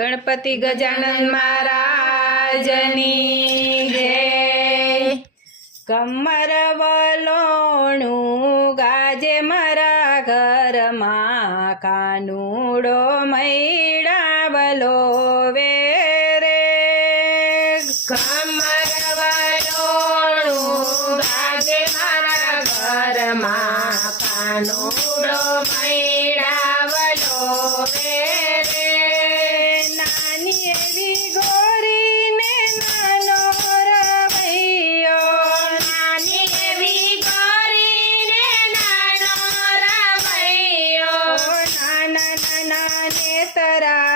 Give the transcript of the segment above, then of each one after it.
ગણપતિ ગજાનંદ મહારાજની જય. કમર વલોણું ગાજે મારા ઘરમાં કાનુડો મૈડાવલો વે રે કમર વલોણું ગાજે મારા ઘરમાં કાનુડો મૈ estará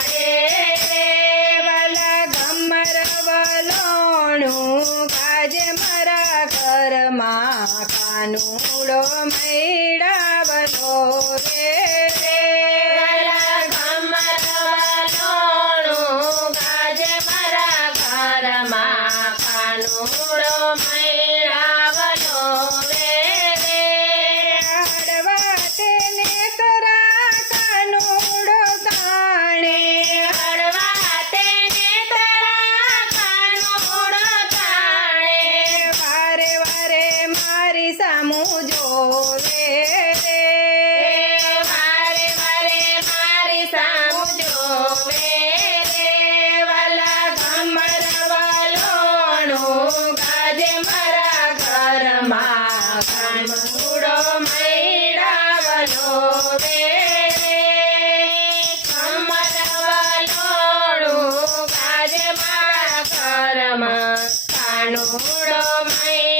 રે Pluto Marine.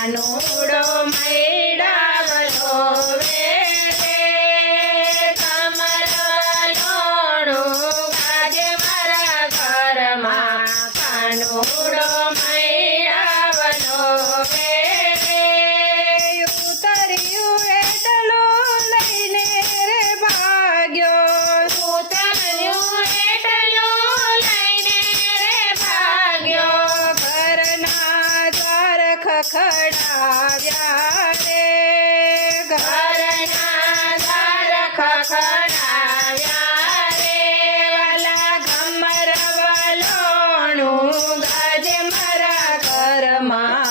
નાનોડો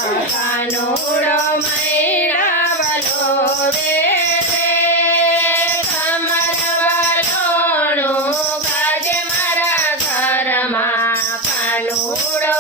કાનોડો મૈરાવલો રે રે કમરવલોણો ગાજે મારા ઘરમાં કાનોડો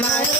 my